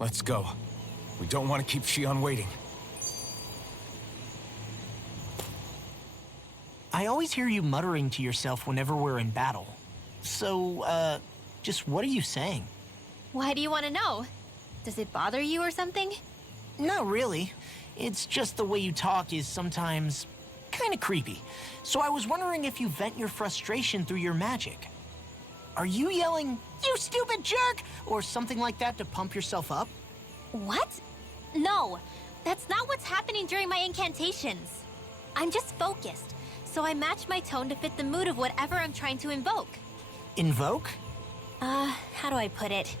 Let's go. We don't want to keep Shionne waiting. I always hear you muttering to yourself whenever we're in battle. So, just what are you saying? Why do you want to know? Does it bother you or something? Not really. It's just the way you talk is sometimes kind of creepy. So I was wondering if you vent your frustration through your magic. Are you yelling, "You stupid jerk," or something like that to pump yourself up? What? No, that's not what's happening during my incantations. I'm just focused, so I match my tone to fit the mood of whatever I'm trying to invoke. Invoke? How do I put it?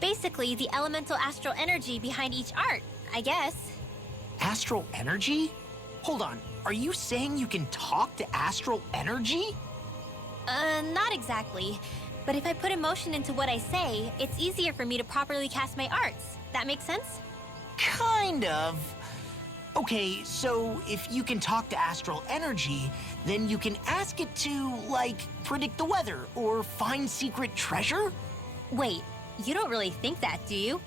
Basically, the elemental astral energy behind each art, I guess. Astral energy? Hold on, are you saying you can talk to astral energy? Not exactly. But if I put emotion into what I say, it's easier for me to properly cast my arts. That makes sense? Kind of. Okay, so if you can talk to astral energy, then you can ask it to, like, predict the weather or find secret treasure? Wait, you don't really think that, do you?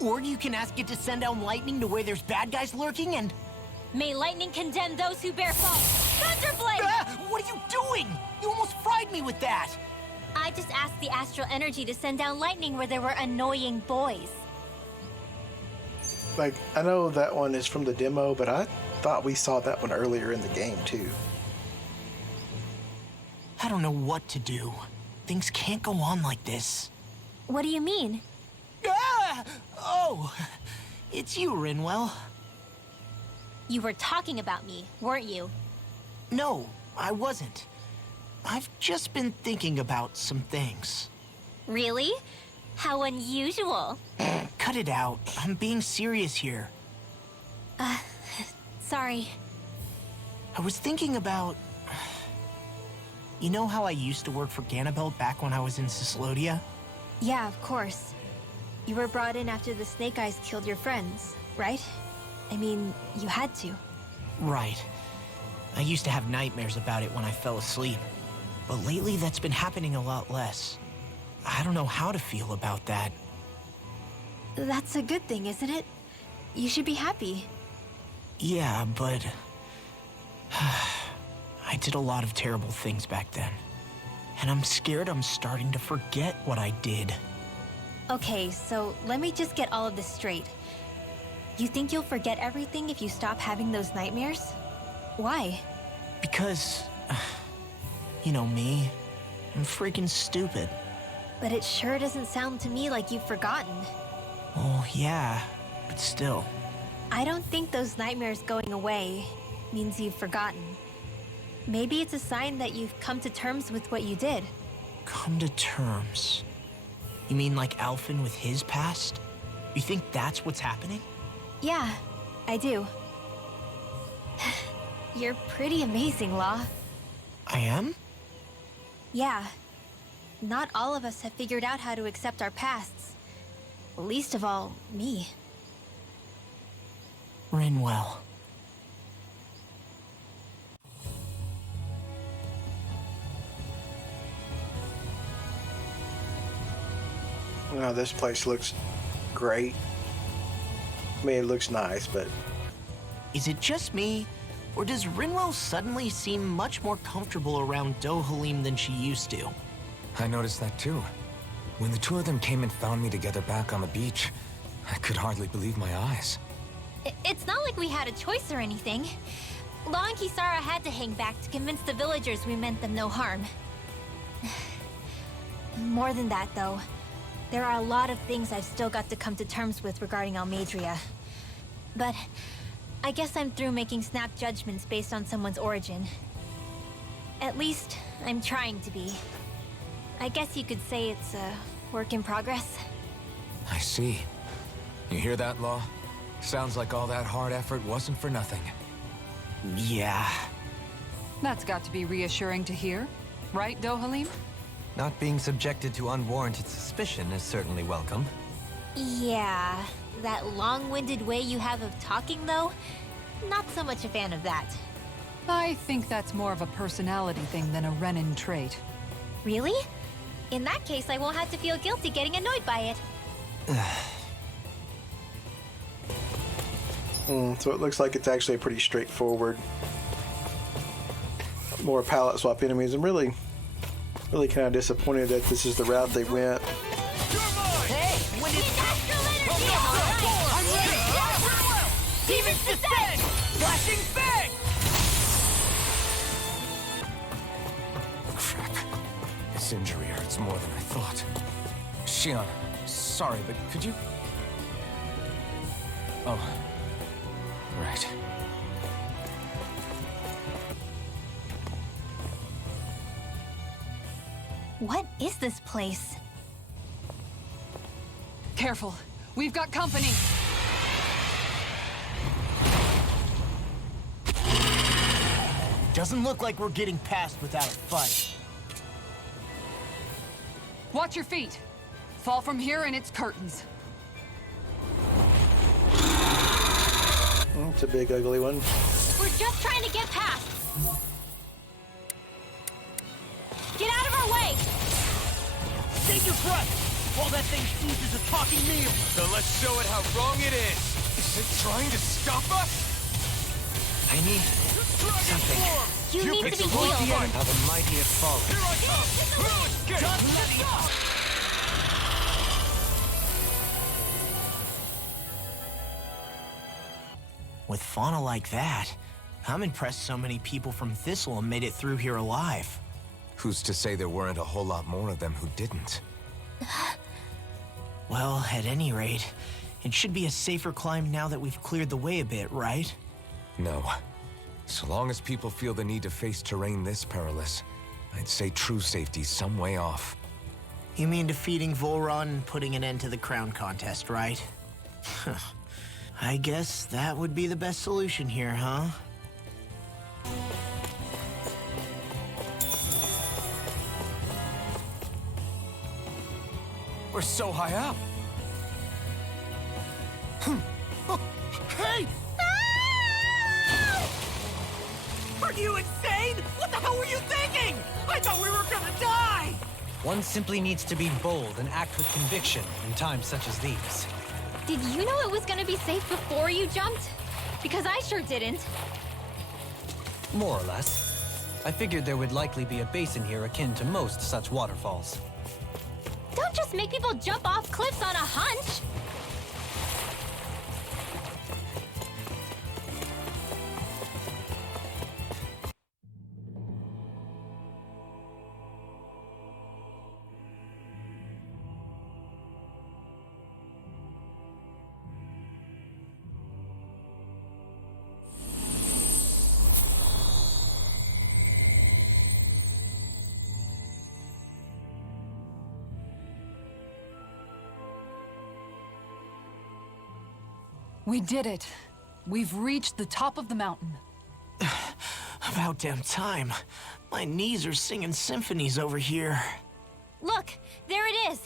Or you can ask it to send down lightning to where there's bad guys lurking and... May lightning condemn those who bear false. Thunderblade! Ah, what are you doing? You almost fried me with that! I just asked the astral energy to send down lightning where there were annoying boys. Like, I know that one is from the demo, but I thought we saw that one earlier in the game, too. I don't know what to do. Things can't go on like this. What do you mean? Ah! Oh, it's you, Rinwell. You were talking about me, weren't you? No, I wasn't. I've just been thinking about some things. Really? How unusual. Cut it out. I'm being serious here. Sorry. I was thinking about... You know how I used to work for Ganeth back when I was in Cyslodia? Yeah, of course. You were brought in after the Snake Eyes killed your friends, right? I mean, you had to. Right. I used to have nightmares about it when I fell asleep. But lately that's been happening a lot less. I don't know how to feel about that. That's a good thing, isn't it? You should be happy. Yeah, but... I did a lot of terrible things back then. And I'm scared I'm starting to forget what I did. Okay, so let me just get all of this straight. You think you'll forget everything if you stop having those nightmares? Why? Because... you know me. I'm freaking stupid. But it sure doesn't sound to me like you've forgotten. Oh, yeah, but still. I don't think those nightmares going away means you've forgotten. Maybe it's a sign that you've come to terms with what you did. Come to terms? You mean like Alphen with his past? You think that's what's happening? Yeah, I do. You're pretty amazing, Law. I am? Yeah. Not all of us have figured out how to accept our pasts. Least of all, me. Rinwell. Oh, this place looks great. I mean, it looks nice, but... Is it just me? Or does Rinwell suddenly seem much more comfortable around Dohalim than she used to? I noticed that too. When the two of them came and found me together back on the beach, I could hardly believe my eyes. It's not like we had a choice or anything. Law and Kisara had to hang back to convince the villagers we meant them no harm. More than that, though. There are a lot of things I've still got to come to terms with regarding Almeidrea. But I guess I'm through making snap judgments based on someone's origin. At least, I'm trying to be. I guess you could say it's a work in progress. I see. You hear that, Law? Sounds like all that hard effort wasn't for nothing. Yeah. That's got to be reassuring to hear. Right, Dohalim? Not being subjected to unwarranted suspicion is certainly welcome. Yeah, That long-winded way you have of talking, though, not so much a fan of that. I think that's more of a personality thing than a Renin trait. Really? In that case, I won't have to feel guilty getting annoyed by it. So it looks like it's actually pretty straightforward. More palette swap enemies. I'm really kind of disappointed that this is the route they went. Hey, when it's I'm ready! Demons descend! Flashing fang! Crap. This injury hurts more than I thought. Shionne, sorry, but could you... Oh. Right. What is this place? Careful, we've got company. Doesn't look like we're getting past without a fight. Watch your feet. Fall from here and it's curtains. It's a big ugly one. We're just trying to get past. Get out of our way! Save your breath! While that thing seizes a talking meal! So let's show it how wrong it is! Is it trying to stop us? I need something. You need to be Towards the healed. end, how the mighty have fallen. Here I come! Just let me up! With fauna like that, I'm impressed so many people from Thistleum made it through here alive. Who's to say there weren't a whole lot more of them who didn't? Well, at any rate, it should be a safer climb now that we've cleared the way a bit, right? No. So long as people feel the need to face terrain this perilous, I'd say true safety's some way off. You mean defeating Volron and putting an end to the crown contest, right? I guess that would be the best solution here, huh? We're so high up. Hey! Are you insane? What the hell were you thinking? I thought we were gonna die! One simply needs to be bold and act with conviction in times such as these. Did you know it was gonna be safe before you jumped? Because I sure didn't. More or less. I figured there would likely be a basin here akin to most such waterfalls. Don't just make people jump off cliffs on a hunch! We did it. We've reached the top of the mountain. About damn time. My knees are singing symphonies over here. Look, there it is!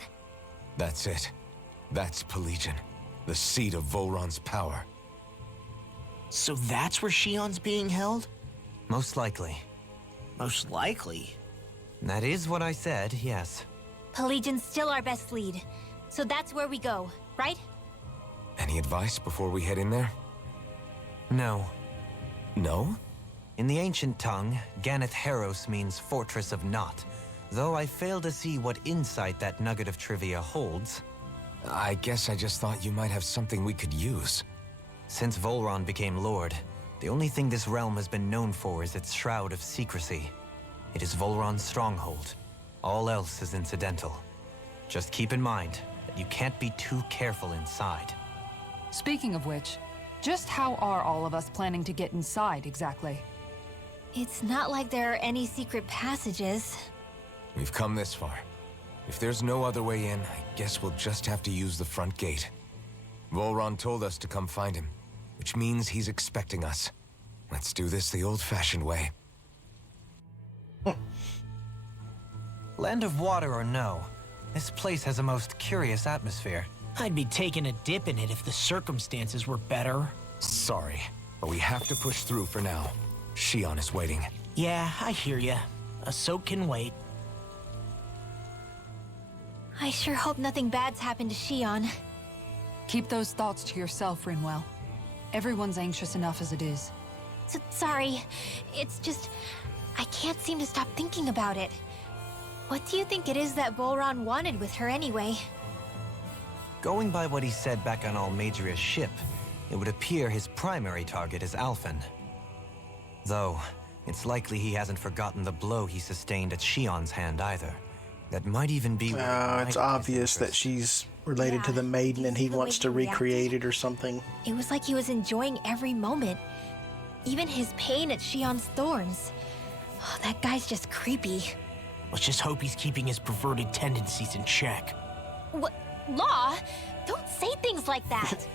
That's it. That's Pelegion, the seat of Volron's power. So that's where Shionne's being held? Most likely. Most likely. That is what I said, yes. Pelegion's still our best lead. So that's where we go, right? Any advice before we head in there? No. No? In the ancient tongue, Ganeth Haros means Fortress of Naught, though I fail to see what insight that nugget of trivia holds. I guess I just thought you might have something we could use. Since Volron became Lord, the only thing this realm has been known for is its shroud of secrecy. It is Volron's stronghold. All else is incidental. Just keep in mind that you can't be too careful inside. Speaking of which, just how are all of us planning to get inside exactly? It's not like there are any secret passages. We've come this far. If there's no other way in, I guess we'll just have to use the front gate. Volron told us to come find him, which means he's expecting us. Let's do this the old-fashioned way. Land of water or no, this place has a most curious atmosphere. I'd be taking a dip in it if the circumstances were better. Sorry, but we have to push through for now. Shionne is waiting. Yeah, I hear ya. A soak can wait. I sure hope nothing bad's happened to Shionne. Keep those thoughts to yourself, Rinwell. Everyone's anxious enough as it is. Sorry. It's just... I can't seem to stop thinking about it. What do you think it is that Volron wanted with her anyway? Going by what he said back on Almadria's ship, it would appear his primary target is Alphen. Though, it's likely he hasn't forgotten the blow he sustained at Shionne's hand either. That might even be... It's obvious that she's related to the maiden and he wants to recreate it or something. It was like he was enjoying every moment. Even his pain at Shionne's thorns. Oh, that guy's just creepy. Let's just hope he's keeping his perverted tendencies in check. What? Law? Don't say things like that.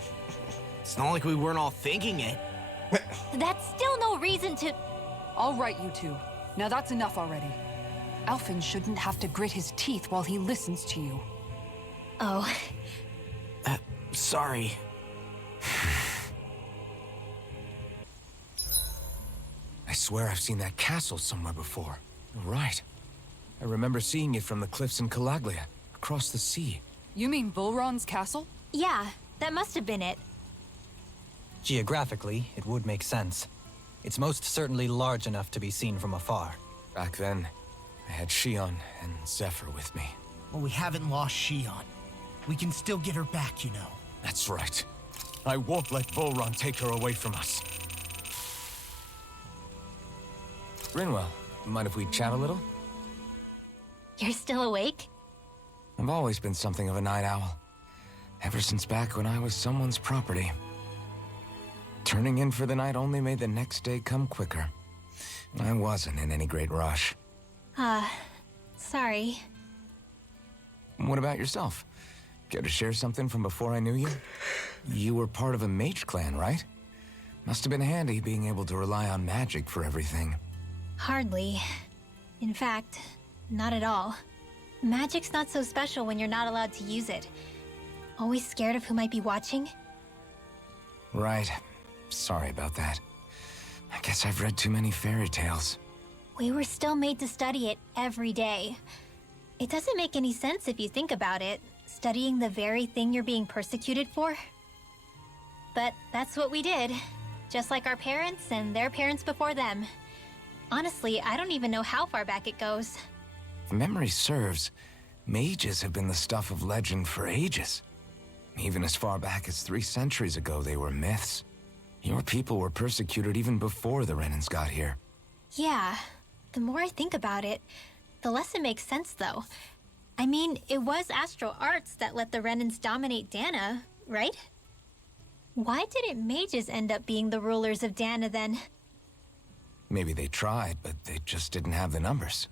It's not like we weren't all thinking it. That's still no reason to... All right, you two. Now that's enough already. Alphen shouldn't have to grit his teeth while he listens to you. Oh. Sorry. I swear I've seen that castle somewhere before. You're right. I remember seeing it from the cliffs in Calaglia, across the sea. You mean Volron's castle? Yeah, that must have been it. Geographically, it would make sense. It's most certainly large enough to be seen from afar. Back then, I had Shionne and Zephyr with me. Well, we haven't lost Shionne. We can still get her back, you know. That's right. I won't let Volron take her away from us. Rinwell, mind if we chat a little? You're still awake? I've always been something of a night owl. Ever since back when I was someone's property. Turning in for the night only made the next day come quicker. I wasn't in any great rush. Sorry. What about yourself? Care to share something from before I knew you? You were part of a mage clan, right? Must have been handy being able to rely on magic for everything. Hardly. In fact, not at all. Magic's not so special when you're not allowed to use it. Always scared of who might be watching? Right. Sorry about that. I guess I've read too many fairy tales. We were still made to study it every day. It doesn't make any sense if you think about it, studying the very thing you're being persecuted for. But that's what we did, just like our parents and their parents before them. Honestly, I don't even know how far back it goes. If memory serves, mages have been the stuff of legend for ages. Even as far back as 3 centuries ago, they were myths. Your people were persecuted even before the Renans got here. Yeah, the more I think about it, the less it makes sense, though. I mean, it was astral arts that let the Renans dominate Dana, right? Why didn't mages end up being the rulers of Dana, then? Maybe they tried, but they just didn't have the numbers.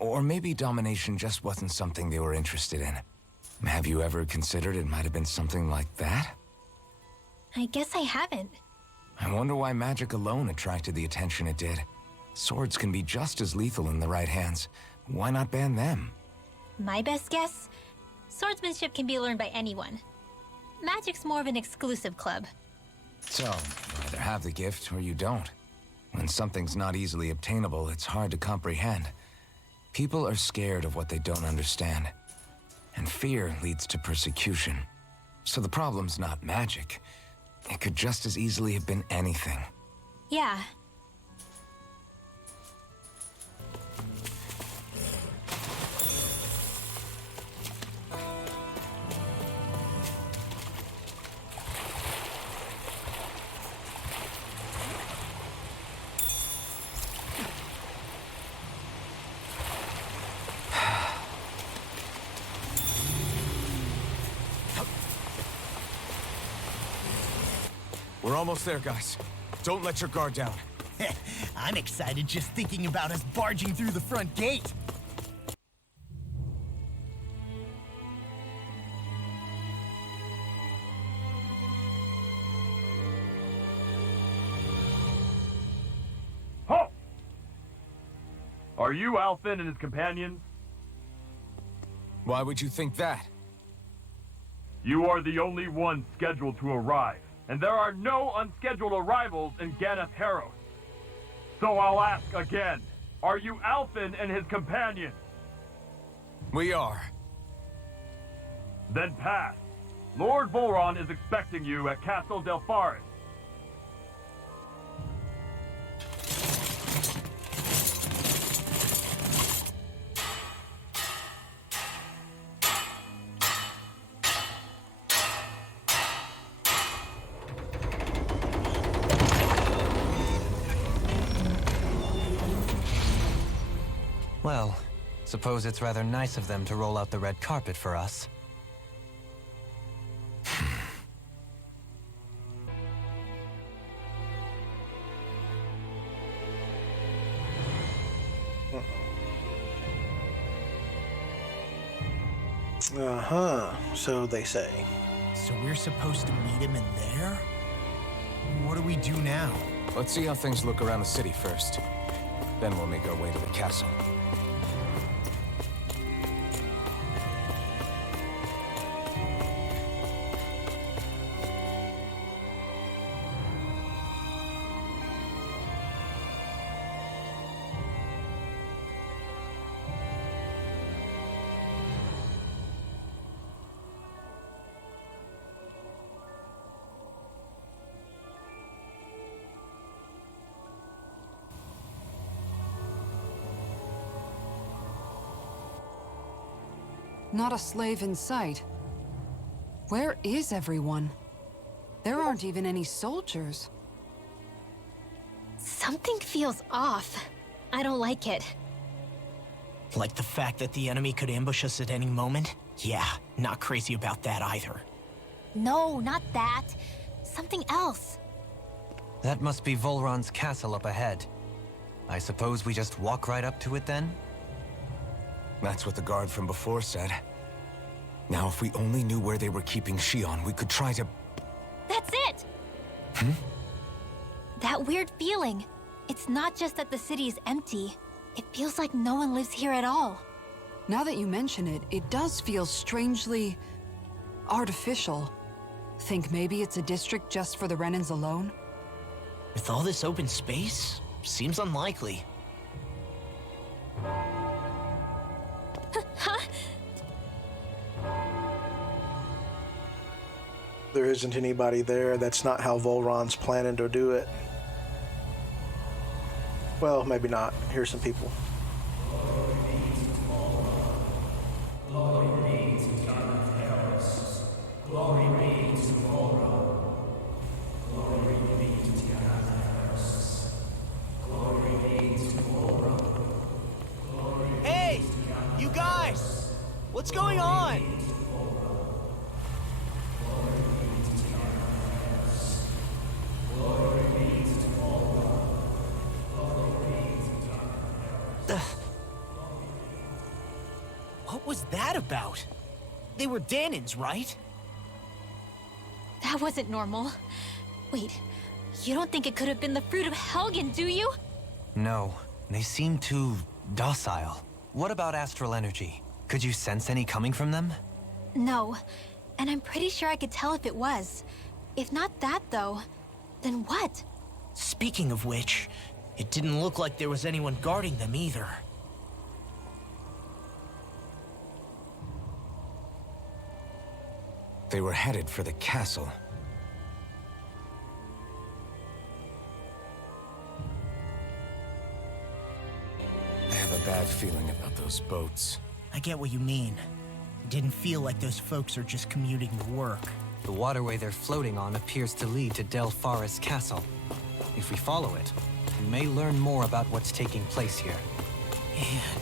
Or maybe domination just wasn't something they were interested in. Have you ever considered it might have been something like that? I guess I haven't. I wonder why magic alone attracted the attention it did. Swords can be just as lethal in the right hands. Why not ban them? My best guess? Swordsmanship can be learned by anyone. Magic's more of an exclusive club. So, you either have the gift or you don't. When something's not easily obtainable, it's hard to comprehend. People are scared of what they don't understand. And fear leads to persecution. So the problem's not magic. It could just as easily have been anything. Yeah. We're almost there, guys. Don't let your guard down. I'm excited just thinking about us barging through the front gate. Halt! Are you Alphen and his companions? Why would you think that? You are the only one scheduled to arrive, and there are no unscheduled arrivals in Ganeth Haros. So I'll ask again, are you Alfin and his companions? We are. Then pass. Lord Volron is expecting you at Castle Delpharis. Well, suppose it's rather nice of them to roll out the red carpet for us. So they say. So we're supposed to meet him in there? What do we do now? Let's see how things look around the city first. Then we'll make our way to the castle. Not a slave in sight. Where is everyone? There aren't even any soldiers. Something feels off. I don't like it. Like the fact that the enemy could ambush us at any moment? Yeah, not crazy about that either. No, not that. Something else. That must be Volron's castle up ahead. I suppose we just walk right up to it then? That's what the guard from before said. Now, if we only knew where they were keeping Shionne, we could try to... That's it! That weird feeling. It's not just that the city is empty. It feels like no one lives here at all. Now that you mention it, it does feel strangely... artificial. Think maybe it's a district just for the Renans alone? With all this open space, seems unlikely. Huh? There isn't anybody there. That's not how Volron's planning to do it. Well, maybe not. Here's some people. Glory be to Ganeth Haros. Glory be to Volron. Glory be to Ganeth Haros. Glory be to Volron. Hey! You guys! What's going on? What was that about? They were Danans, right? That wasn't normal. Wait, you don't think it could have been the fruit of Helgen, do you? No, they seem too docile. What about astral energy? Could you sense any coming from them? No, and I'm pretty sure I could tell if it was. If not that, though, then what? Speaking of which, it didn't look like there was anyone guarding them either. They were headed for the castle. I have a bad feeling about those boats. I get what you mean. It didn't feel like those folks are just commuting to work. The waterway they're floating on appears to lead to Delpharis Castle. If we follow it, we may learn more about what's taking place here. Man,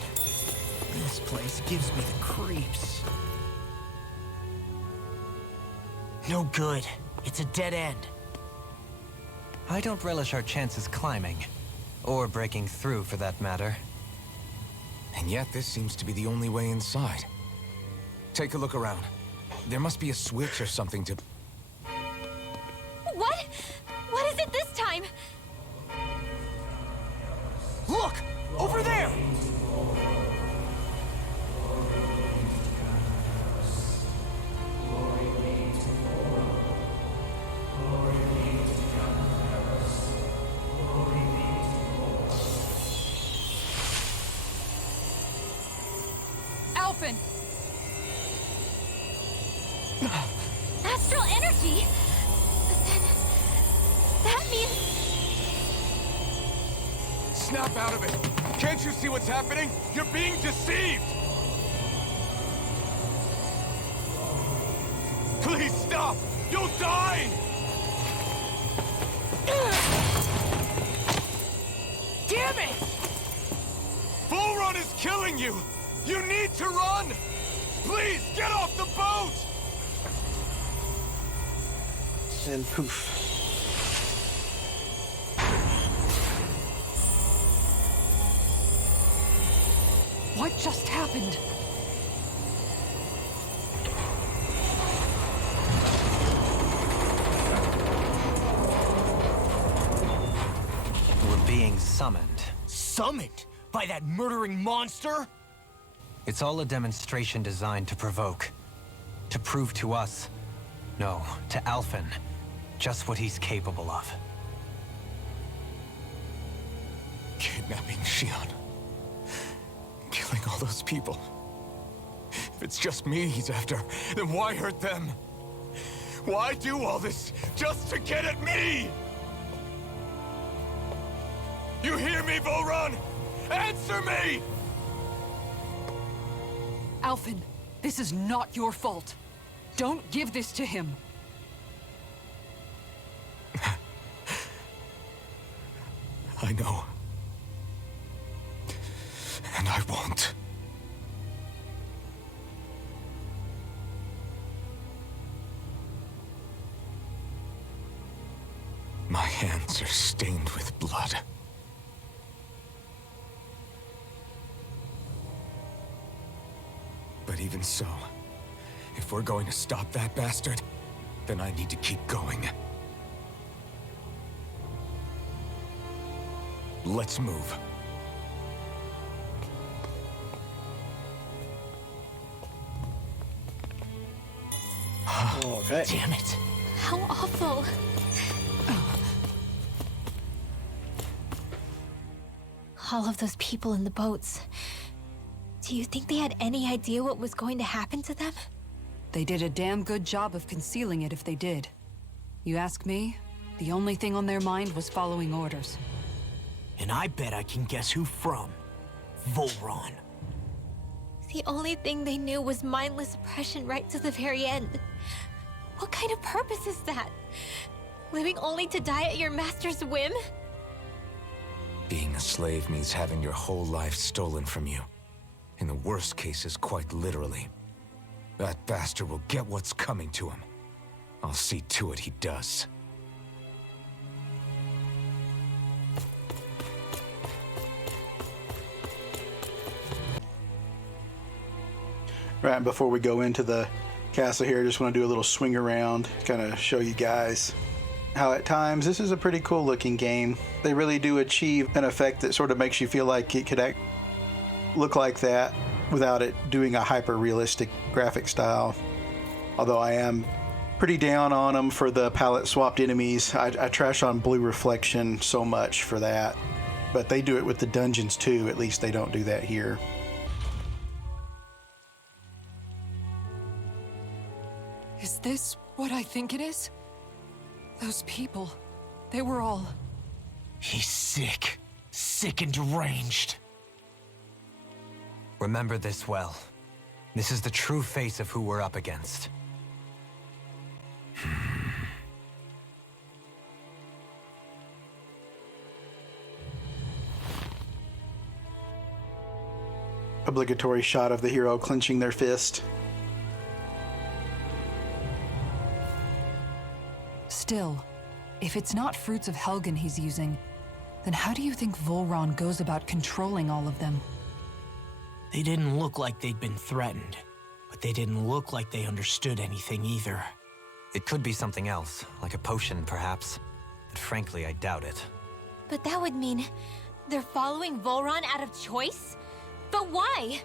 this place gives me the creeps. No good. It's a dead end. I don't relish our chances climbing. Or breaking through, for that matter. And yet, this seems to be the only way inside. Take a look around. There must be a switch or something to... What? What is it this time? Look! Over there! Alphen! Astral energy? Then... that means... Snap out of it! Can't you see what's happening? You're being deceived! Please stop! You'll die! Damn it! Volron is killing you! You need to run! Please, get off the boat! And poof. What just happened? We're being summoned. Summoned? By that murdering monster? It's all a demonstration designed to provoke. To prove to us, no, to Alphen, just what he's capable of. Kidnapping Shionne. Killing all those people. If it's just me he's after, then why hurt them? Why do all this just to get at me? You hear me, Volron? Answer me! Alphen, this is not your fault. Don't give this to him. I know. And I won't. My hands are stained with blood. But even so, if we're going to stop that bastard, then I need to keep going. Let's move. Okay. Damn it. How awful. All of those people in the boats. Do you think they had any idea what was going to happen to them? They did a damn good job of concealing it if they did. You ask me, the only thing on their mind was following orders. And I bet I can guess who from. Volron. The only thing they knew was mindless oppression right to the very end. What kind of purpose is that? Living only to die at your master's whim? Being a slave means having your whole life stolen from you. In the worst cases, quite literally. That bastard will get what's coming to him. I'll see to it he does. Right before we go into the castle here, I just want to do a little swing around, kind of show you guys how at times this is a pretty cool looking game. They really do achieve an effect that sort of makes you feel like it could look like that without it doing a hyper realistic graphic style. Although I am pretty down on them for the palette swapped enemies. I trash on blue reflection so much for that, but they do it with the dungeons too. At least they don't do that here. Is this what I think it is? Those people, they were all... He's sick. Sick and deranged. Remember this well. This is the true face of who we're up against. Obligatory shot of the hero clenching their fist. Still, if it's not fruits of Helgen he's using, then how do you think Volron goes about controlling all of them? They didn't look like they'd been threatened, but they didn't look like they understood anything either. It could be something else, like a potion perhaps, but frankly I doubt it. But that would mean they're following Volron out of choice? But why?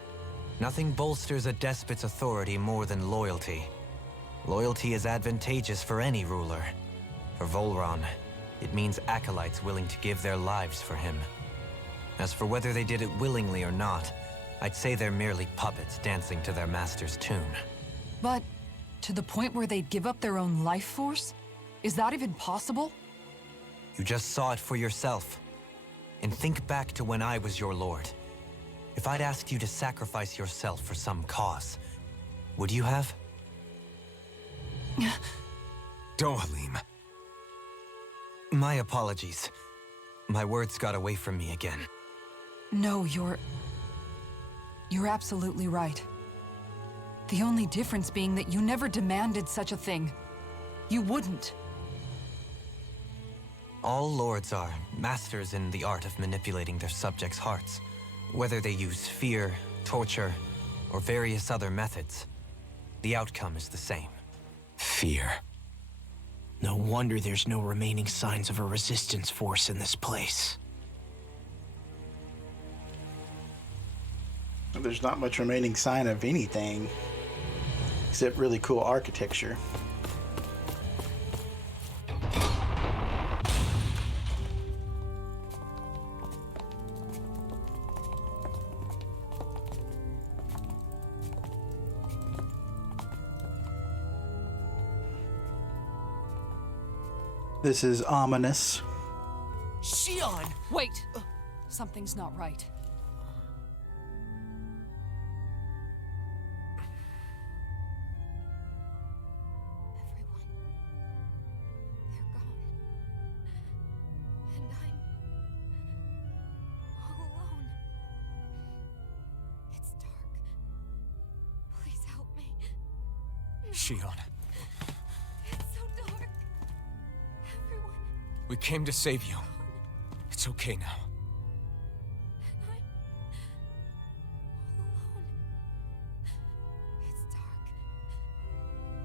Nothing bolsters a despot's authority more than loyalty. Loyalty is advantageous for any ruler. For Volron, it means acolytes willing to give their lives for him. As for whether they did it willingly or not, I'd say they're merely puppets dancing to their master's tune. But to the point where they'd give up their own life force? Is that even possible? You just saw it for yourself. And think back to when I was your lord. If I'd asked you to sacrifice yourself for some cause, would you have? Dohalim. My apologies. My words got away from me again. No, you're absolutely right. The only difference being that you never demanded such a thing. You wouldn't. All lords are masters in the art of manipulating their subjects' hearts. Whether they use fear, torture, or various other methods, the outcome is the same. Fear. No wonder there's no remaining signs of a resistance force in this place. There's not much remaining sign of anything, except really cool architecture. This is ominous. Shionne! Wait! Something's not right. Shionne, It's so dark. Everyone, we came to save you. It's okay now. and I'm all alone. It's dark.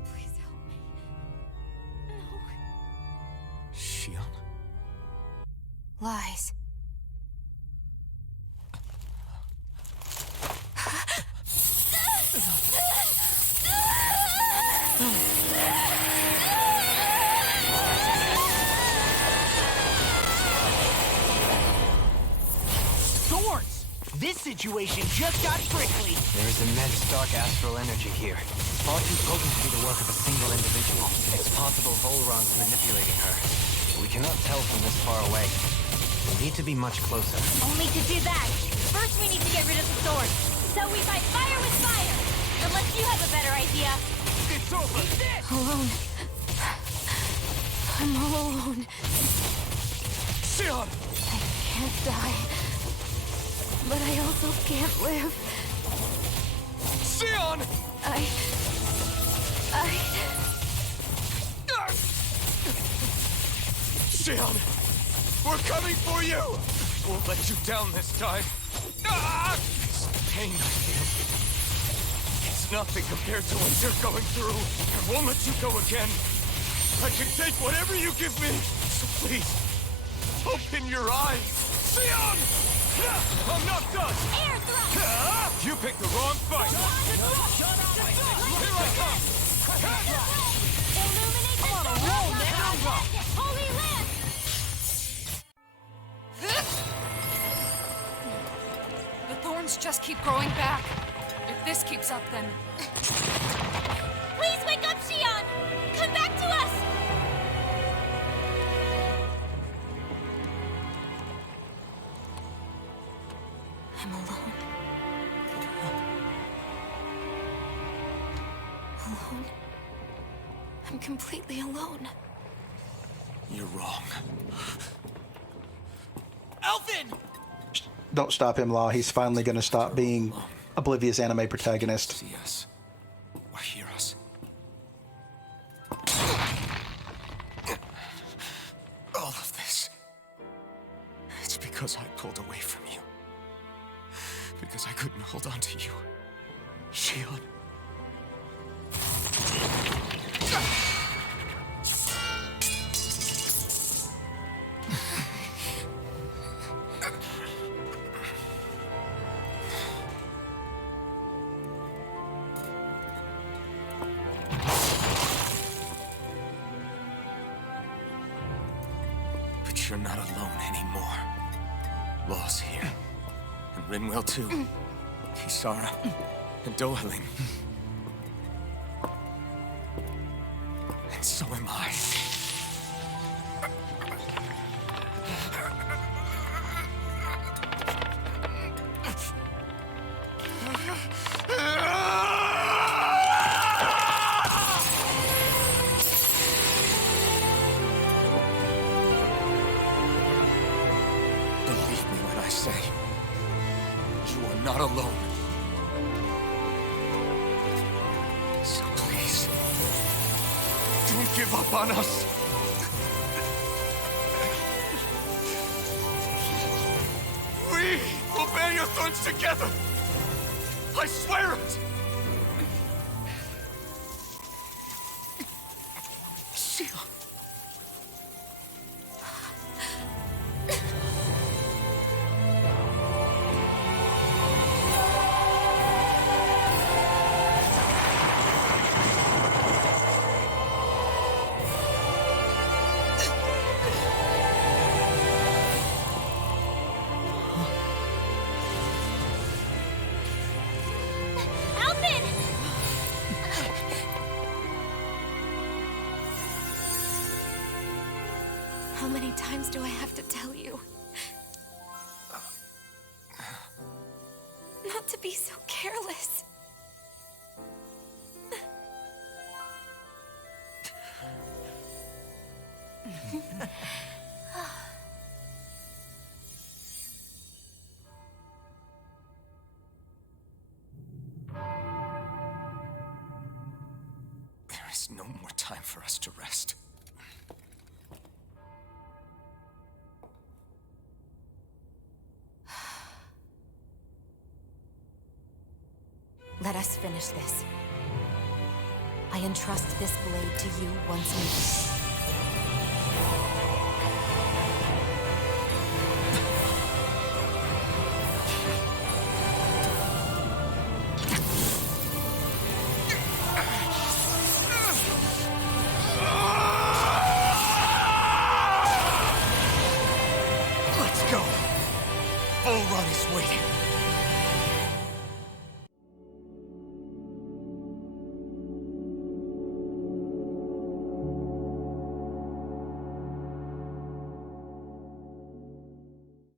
Please help me. No. Shionne? Lies. Thorns! This situation just got prickly. There is immense dark astral energy here. Far too potent to be the work of a single individual. It's possible Volron's manipulating her. We cannot tell from this far away. We need to be much closer. Only to do that, first we need to get rid of the sword. So we fight fire with fire. Unless you have a better idea. It's over! Alone. I'm all alone. Shionne! I can't die. But I also can't live. Shionne! Shionne! We're coming for you! Won't let you down this time. Ah! This pain I feel. It's nothing compared to what you're going through. I won't let you go again. I can take whatever you give me. So please, open your eyes. Shionne! I'm not done! Air thrust! You picked the wrong fight! Here I come! Illuminate the on a roll now! Holy Lamp! The thorns just keep growing back. If this keeps up, then... Please wake up, Shionne! Come back to us! I'm alone. Alone? I'm completely alone. You're wrong. Elfin! Don't stop him, Law. He's finally going to stop being oblivious anime protagonist. See us. Or hear us. All of this. It's because I pulled away from you. Because I couldn't hold on to you. Shionne. But you're not alone anymore. Law's here. And Rinwell too. Isara and Dohalim. And so am I. Believe me when I say, you are not alone. So please, don't give up on us. We will bear your thorns together. I swear it. Shionne. Alvin! How many times do I have to tell you? Not to be so careless. There is no more time for us to rest. Let us finish this. I entrust this blade to you once more.